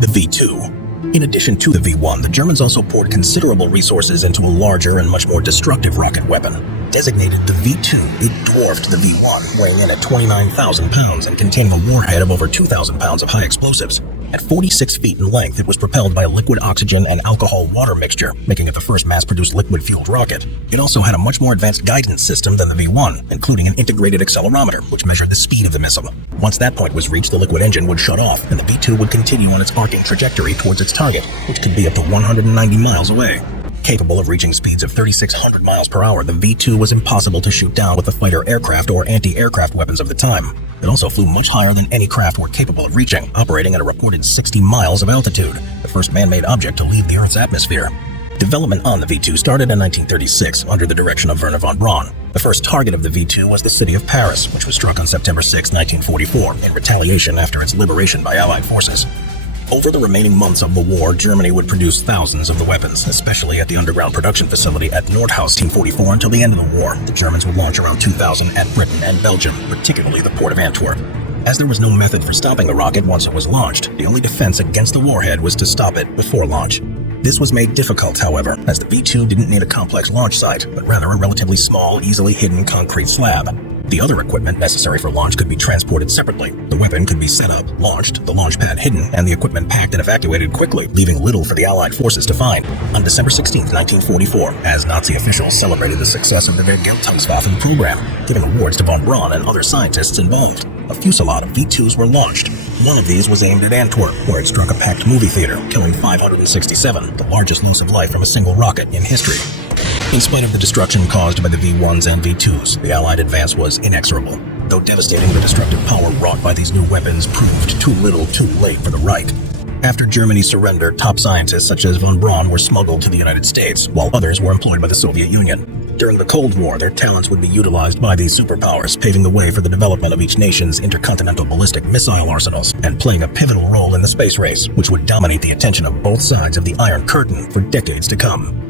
The V-2. In addition to the V-1, the Germans also poured considerable resources into a larger and much more destructive rocket weapon. Designated the V-2, it dwarfed the V-1, weighing in at 29,000 pounds and containing a warhead of over 2,000 pounds of high explosives. At 46 feet in length, it was propelled by a liquid oxygen and alcohol-water mixture, making it the first mass-produced liquid-fueled rocket. It also had a much more advanced guidance system than the V-1, including an integrated accelerometer, which measured the speed of the missile. Once that point was reached, the liquid engine would shut off, and the V-2 would continue on its arcing trajectory towards its target, which could be up to 190 miles away. Capable of reaching speeds of 3,600 miles per hour, the V-2 was impossible to shoot down with the fighter aircraft or anti-aircraft weapons of the time. It also flew much higher than any craft were capable of reaching, operating at a reported 60 miles of altitude, the first man-made object to leave the Earth's atmosphere. Development on the V-2 started in 1936 under the direction of Wernher von Braun. The first target of the V-2 was the city of Paris, which was struck on September 6, 1944, in retaliation after its liberation by Allied forces. Over the remaining months of the war, Germany would produce thousands of the weapons, especially at the underground production facility at Nordhaus Team 44 until the end of the war. The Germans would launch around 2,000 at Britain and Belgium, particularly the port of Antwerp. As there was no method for stopping the rocket once it was launched, the only defense against the warhead was to stop it before launch. This was made difficult, however, as the V-2 didn't need a complex launch site, but rather a relatively small, easily hidden concrete slab. The other equipment necessary for launch could be transported separately. The weapon could be set up, launched, the launch pad hidden, and the equipment packed and evacuated quickly, leaving little for the Allied forces to find. On December 16, 1944, as Nazi officials celebrated the success of the Vergeltungswaffen program, giving awards to von Braun and other scientists involved, a fusillade of V-2s were launched. One of these was aimed at Antwerp, where it struck a packed movie theater, killing 567, the largest loss of life from a single rocket in history. In spite of the destruction caused by the V-1s and V-2s, the Allied advance was inexorable. Though devastating, the destructive power wrought by these new weapons proved too little too late for the Reich. After Germany's surrender, top scientists such as von Braun were smuggled to the United States, while others were employed by the Soviet Union. During the Cold War, their talents would be utilized by these superpowers, paving the way for the development of each nation's intercontinental ballistic missile arsenals, and playing a pivotal role in the space race, which would dominate the attention of both sides of the Iron Curtain for decades to come.